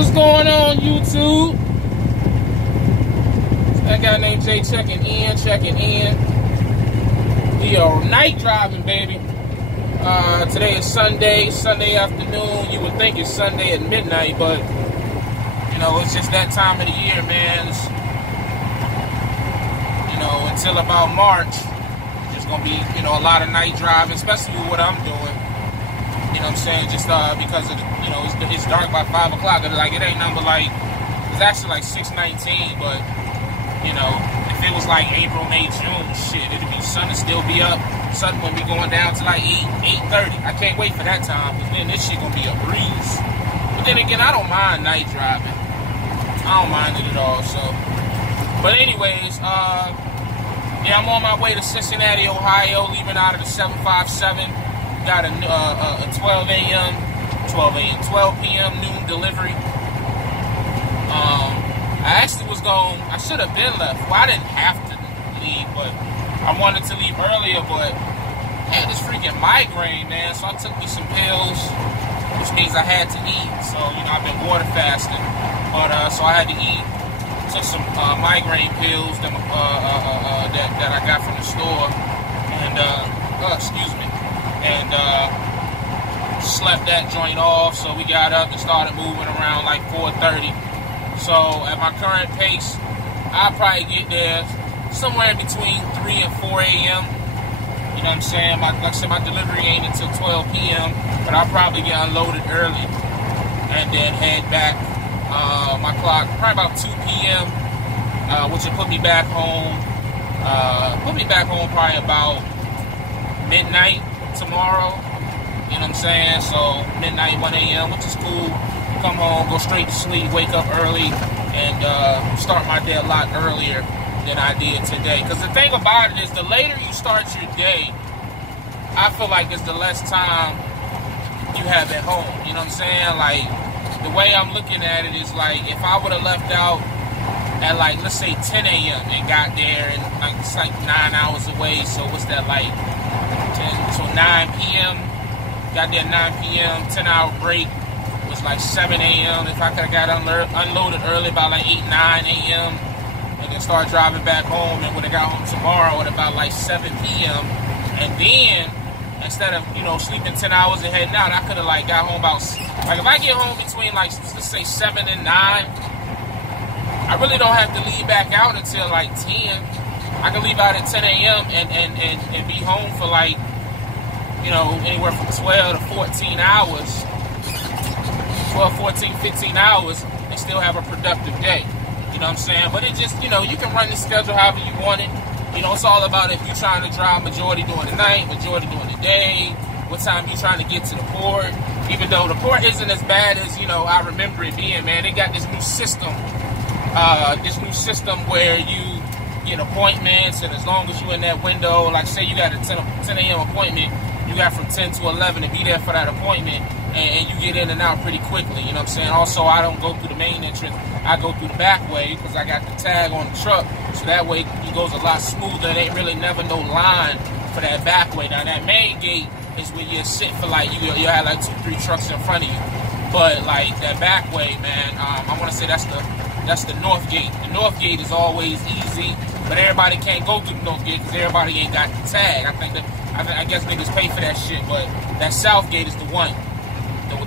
What's going on, YouTube? It's that guy named Jay checking in. We are night driving, baby. Today is Sunday afternoon. You would think it's Sunday at midnight, but you know, it's just that time of the year, man. It's, you know, until about March, there's gonna be, you know, a lot of night driving, especially with what I'm doing. You know what I'm saying? Just because of the, you know, it's dark by 5 o'clock. Like, it ain't number like, it's actually like 6:19, but you know, if it was like April, May, June, shit, it'd be, sun will still be up. Sun will be going down to like 8:30. I can't wait for that time, because then this shit gonna be a breeze. But then again, I don't mind night driving. I don't mind it at all. So, but anyways, yeah, I'm on my way to Cincinnati, Ohio, leaving out of the 757. Got a 12 p.m. noon delivery. I actually was going, I should have been left. Well, I didn't have to leave, but I wanted to leave earlier, but I had this freaking migraine, man, so I took me some pills, which means I had to eat. So, you know, I've been water fasting, but so I had to eat. Took some migraine pills that I got from the store, and excuse me, and slept that joint off. So we got up and started moving around like 4:30. So at my current pace, I'll probably get there somewhere between 3 and 4 a.m. You know what I'm saying? Like I said, my delivery ain't until 12 p.m., but I'll probably get unloaded early and then head back. My clock probably about 2 p.m., which will put me back home. Probably about midnight tomorrow. You know what I'm saying? So midnight, 1 a.m., which is cool. Come home, go straight to sleep, wake up early, and start my day a lot earlier than I did today. Because the thing about it is, the later you start your day, I feel like it's the less time you have at home. You know what I'm saying? Like, the way I'm looking at it is like, if I would have left out at like, let's say 10 a.m. and got there, and like, it's like 9 hours away, so what's that, like 10, so 9 p.m., got there at 9 p.m., 10-hour break, was like 7 a.m. If I could have got unloaded early by like 8, 9 a.m. and then start driving back home, and would have got home tomorrow at about like 7 p.m. And then, instead of, you know, sleeping 10 hours and heading out, I could have like got home about, like if I get home between like, let's say 7 and 9, I really don't have to leave back out until like 10. I can leave out at 10 a.m. and be home for like, you know, anywhere from 12 to 14 hours. 12, 14, 15 hours, and still have a productive day. You know what I'm saying? But it just, you know, you can run the schedule however you want it. You know, it's all about if you're trying to drive majority during the night, majority during the day, what time you're trying to get to the port. Even though the port isn't as bad as, you know, I remember it being, man. They got this new system where you get appointments, and as long as you're in that window, like say you got a 10 a.m. appointment, you got from 10 to 11 to be there for that appointment, and you get in and out pretty quickly, you know what I'm saying? Also, I don't go through the main entrance, I go through the back way, because I got the tag on the truck, so that way it goes a lot smoother. There ain't really never no line for that back way. Now, that main gate is when you sit for like, you have like 2-3 trucks in front of you, but like that back way, man, I want to say that's the north gate. The north gate is always easy, but everybody can't go through the north gate because everybody ain't got the tag. I guess niggas pay for that shit, but that south gate is the one.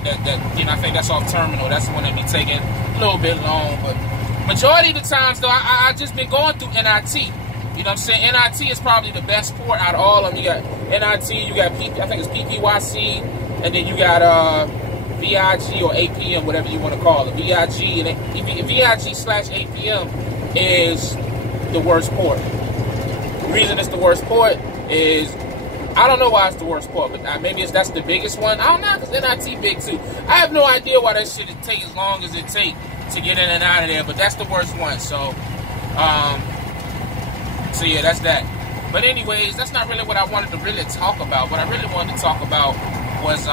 That you know, I think that's off terminal. That's the one that be taking a little bit long, but majority of the times though, I just been going through NIT. You know what I'm saying? NIT is probably the best port out of all of them. You got NIT, you got I think it's PPYC, and then you got VIG or APM, whatever you want to call it. VIG and VIG/APM is the worst port. The reason it's the worst port is, I don't know why it's the worst port, but maybe that's the biggest one. I don't know, because NIT big too. I have no idea why that shit take as long as it take to get in and out of there, but that's the worst one. So yeah, that's that. But anyways, that's not really what I wanted to really talk about. What I really wanted to talk about was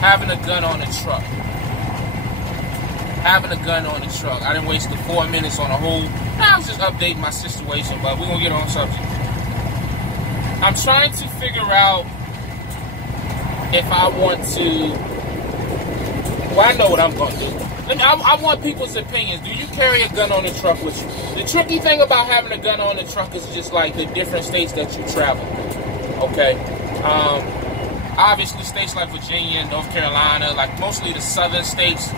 having a gun on the truck. Having a gun on the truck. I didn't waste the 4 minutes on a whole. I was just updating my situation, but we're gonna get on subject. I'm trying to figure out if I want to, well, I know what I'm going to do. I want people's opinions. Do you carry a gun on the truck with you? The tricky thing about having a gun on the truck is just like the different states that you travel. Okay? Obviously, states like Virginia, North Carolina, like mostly the southern states,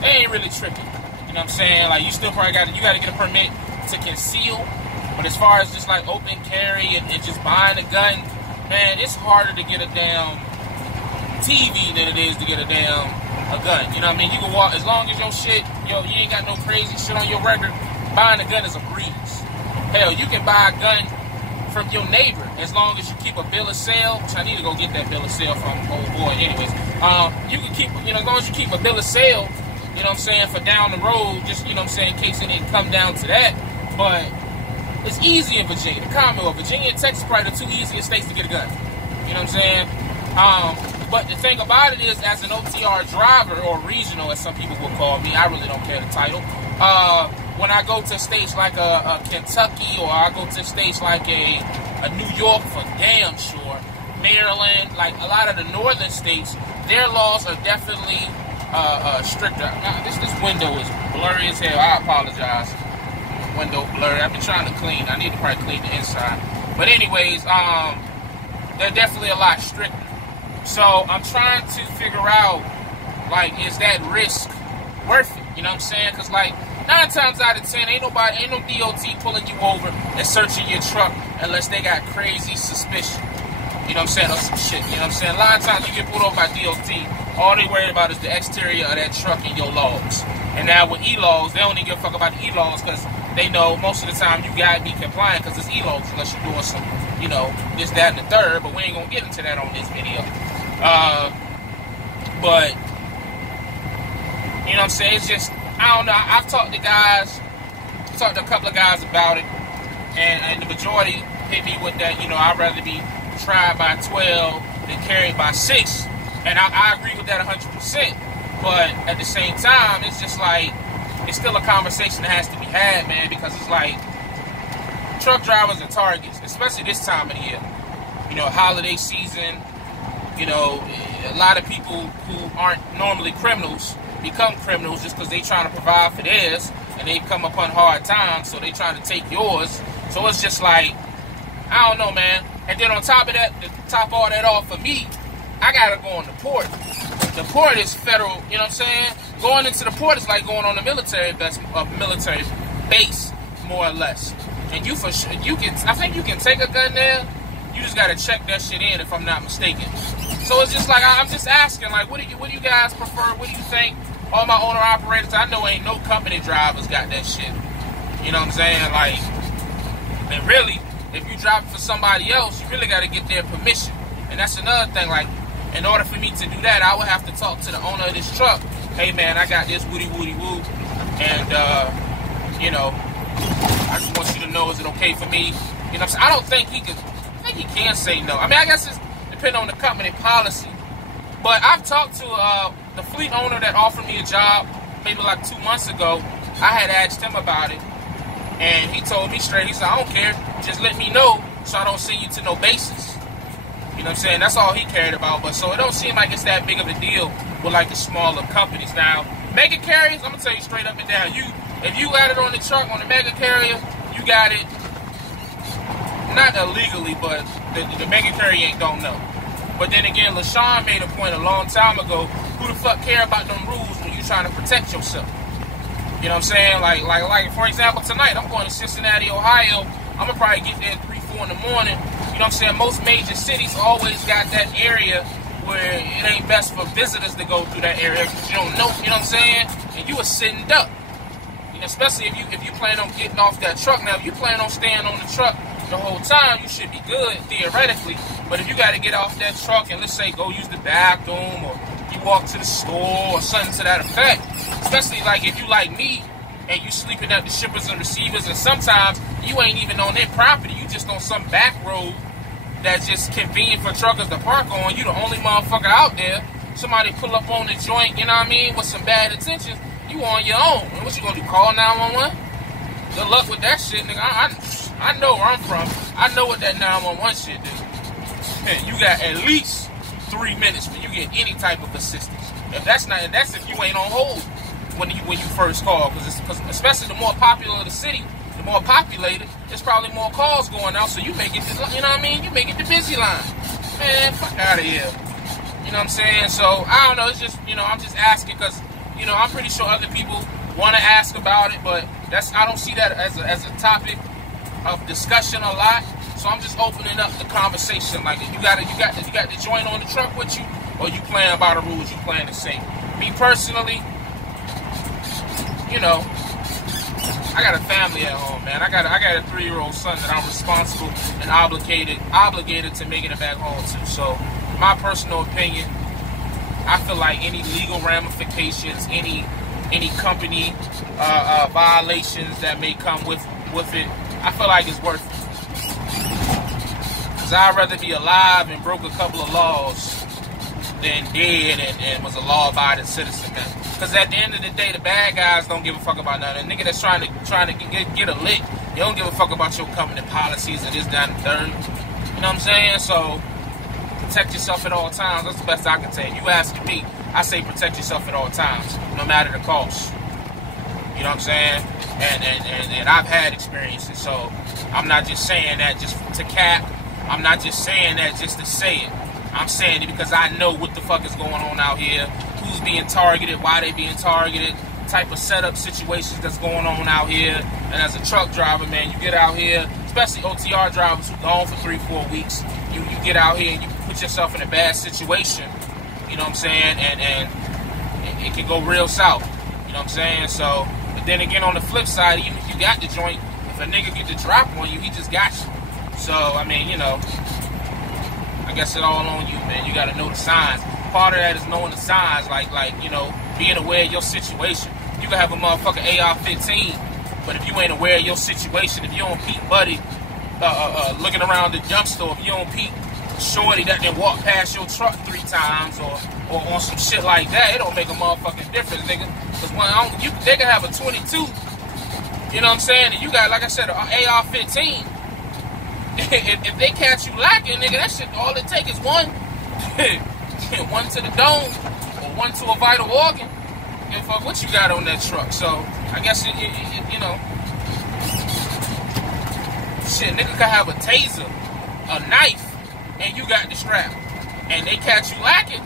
they ain't really tricky. You know what I'm saying? Like, you still probably got to get a permit to conceal. But as far as just like open carry and just buying a gun, man, it's harder to get a damn TV than it is to get a damn a gun. You know what I mean? You can walk, as long as your shit, you ain't got no crazy shit on your record, buying a gun is a breeze. Hell, you can buy a gun from your neighbor as long as you keep a bill of sale, which I need to go get that bill of sale from old boy anyways. You can keep, as long as you keep a bill of sale, you know what I'm saying, for down the road, just, you know what I'm saying, in case it didn't come down to that. But it's easy in Virginia. The Commonwealth, Virginia and Texas, probably the two easiest states to get a gun. You know what I'm saying? But the thing about it is, as an OTR driver, or regional, as some people would call me, I really don't care the title. When I go to states like a Kentucky, or I go to states like a New York for damn sure, Maryland, like a lot of the northern states, their laws are definitely stricter. Now, this window is blurry as hell. I apologize. Window blurry. I've been trying to clean. I need to probably clean the inside. But anyways, they're definitely a lot stricter. So I'm trying to figure out, like, is that risk worth it? You know what I'm saying? Because, like, 9 times out of 10, ain't no DOT pulling you over and searching your truck unless they got crazy suspicion. You know what I'm saying? Or some shit. You know what I'm saying? A lot of times you get pulled over by DOT, all they worried about is the exterior of that truck and your logs. And now with e-logs, they don't even give a fuck about the e-logs because they know most of the time you gotta be compliant because it's e-logs unless you're doing some, you know, this, that, and the third. But we ain't gonna get into that on this video. But, you know what I'm saying? It's just, I don't know. I've talked to a couple of guys about it, and the majority hit me with that, you know, I'd rather be tried by 12 than carried by 6. And I agree with that 100%. But at the same time, it's just like, it's still a conversation that has to be had, man, because it's like, truck drivers are targets, especially this time of the year. You know, holiday season, you know, a lot of people who aren't normally criminals become criminals just because they trying to provide for theirs, and they come upon hard times, so they trying to take yours. So it's just like, I don't know, man. And then on top of that, to top all that off for me, I gotta go on the port. The port is federal, you know what I'm saying? Going into the port is like going on a military base, more or less. And you for sure, I think you can take a gun there. You just gotta check that shit in, if I'm not mistaken. So it's just like, I'm just asking, like, what do you guys prefer? What do you think? All my owner operators, I know ain't no company drivers got that shit. You know what I'm saying? Like, and really, if you drive for somebody else, you really gotta get their permission. And that's another thing, like, in order for me to do that, I would have to talk to the owner of this truck. Hey, man, I got this woody woo. And, you know, I just want you to know, is it okay for me? You know what I'm saying? I don't think he can say no. I mean, I guess it's depending on the company policy. But I've talked to the fleet owner that offered me a job maybe like 2 months ago. I had asked him about it. And he told me straight, he said, I don't care. Just let me know so I don't send you to no bases. You know what I'm saying? That's all he cared about. But so it don't seem like it's that big of a deal with like the smaller companies. Now, mega carriers, I'm gonna tell you straight up and down. If you got it on the truck on the mega carrier, you got it not illegally, but the mega carrier don't know. But then again, LaShawn made a point a long time ago. Who the fuck care about them rules when you trying to protect yourself? You know what I'm saying? Like for example, tonight I'm going to Cincinnati, Ohio. I'm gonna probably get there at 3, 4 in the morning. You know what I'm saying? Most major cities always got that area where it ain't best for visitors to go through that area because you don't know, you know what I'm saying? And you are sitting up. You know, especially if you plan on getting off that truck. Now, if you plan on staying on the truck the whole time, you should be good, theoretically. But if you got to get off that truck and, let's say, go use the bathroom or you walk to the store or something to that effect, especially like if you like me and you sleeping at the shippers and receivers, and sometimes you ain't even on their property, you just on some back road that's just convenient for truckers to park on. You the only motherfucker out there. Somebody pull up on the joint, you know what I mean, with some bad intentions, you on your own. And what you gonna do, call 911? Good luck with that shit, nigga. I know where I'm from. I know what that 911 shit do. You got at least 3 minutes for you get any type of assistance. That's if you ain't on hold when you first call, because especially the more popular the city, the more populated, there's probably more calls going out, so you may get the, you know what I mean? You may get the busy line. Man, fuck out of here. You know what I'm saying? So, I don't know, it's just, I'm just asking because, I'm pretty sure other people want to ask about it, but I don't see that as a topic of discussion a lot. So I'm just opening up the conversation. Like, you got the joint on the truck with you, or you playing by the rules, you playing the same. Me personally, I got a family at home, man. I got a 3-year-old son that I'm responsible and obligated to making it back home to. So, my personal opinion, I feel like any legal ramifications, any company violations that may come with it, I feel like it's worth it. Because I'd rather be alive and broke a couple of laws than dead and was a law-abiding citizen, man. Because at the end of the day, the bad guys don't give a fuck about nothing. The nigga that's trying to get a lick, they don't give a fuck about your company policies and this, that, and third. You know what I'm saying? So, protect yourself at all times. That's the best I can say. You asking me, I say protect yourself at all times, no matter the cost. You know what I'm saying? And I've had experiences, so I'm not just saying that just to cap. I'm not just saying that just to say it. I'm saying it because I know what the fuck is going on out here, who's being targeted, why they being targeted, type of setup situations that's going on out here. And as a truck driver, man, you get out here, especially OTR drivers who gone for 3-4 weeks, you get out here and you put yourself in a bad situation, you know what I'm saying, and it can go real south, you know what I'm saying. So, but then again, on the flip side, even if you got the joint, if a nigga get the drop on you, he just got you. So, I mean, I guess it all on you, man. You got to know the signs. Part of that is knowing the signs, like being aware of your situation. You can have a motherfucking AR-15, but if you ain't aware of your situation, if you don't peep buddy looking around the jump store, if you don't peep shorty that then walk past your truck 3 times or on some shit like that, it don't make a motherfucking difference, nigga. Because they can have a 22, you know what I'm saying, and you got, like I said, an AR-15. If they catch you lacking, nigga, that shit, all it take is one to the dome or one to a vital organ. And fuck what you got on that truck. So I guess shit, nigga could have a taser, a knife, and you got the strap, and they catch you lacking.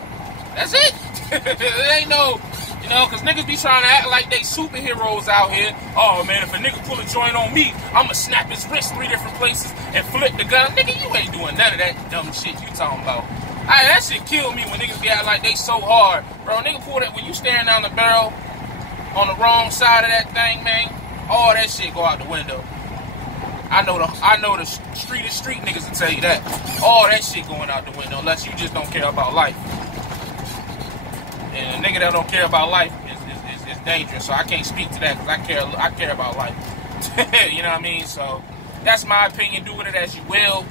That's it. It ain't no. Because niggas be trying to act like they superheroes out here. Oh, man, if a nigga pull a joint on me, I'ma snap his wrist 3 different places and flip the gun. Nigga, you ain't doing none of that dumb shit you talking about. That shit kill me when niggas be acting like they so hard. Bro, nigga pull that, when you staring down the barrel on the wrong side of that thing, man, all that shit go out the window. I know the street niggas will tell you that. All that shit going out the window unless you just don't care about life. And a nigga that don't care about life is dangerous. So I can't speak to that because I care about life. You know what I mean? So that's my opinion. Do with it as you will.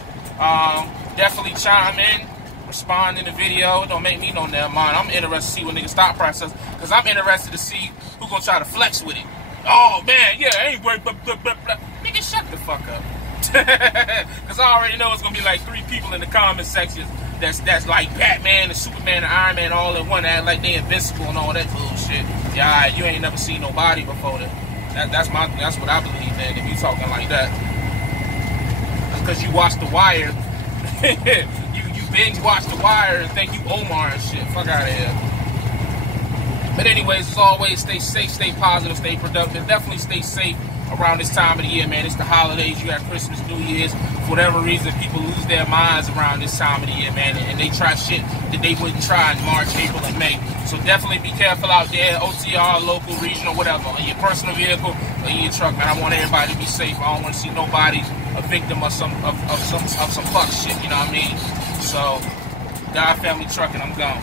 Definitely chime in, respond in the video. Don't make me no damn mind. I'm interested to see what niggas thought process, because I'm interested to see who gonna try to flex with it. Oh man, yeah, anyway, nigga, shut the fuck up. Because I already know it's gonna be like 3 people in the comment section that's like Batman and Superman and Iron Man all in one, act like they invincible and all that bullshit. Yeah, all right, you ain't never seen nobody before that. That's what I believe, man. If you talking like that, because you watch The Wire, you binge watch The Wire and think you Omar and shit. Fuck out of here. But anyways, as always, stay safe, stay positive, stay productive. Definitely stay safe around this time of the year, man. It's the holidays. You got Christmas, New Year's. For whatever reason, people lose their minds around this time of the year, man, and they try shit that they wouldn't try in March, April, and May. So definitely be careful out there, OTR, local, regional, whatever, on your personal vehicle or in your truck, man. I want everybody to be safe. I don't want to see nobody a victim of some fuck shit, you know what I mean? So, God Family Trucking, I'm gone.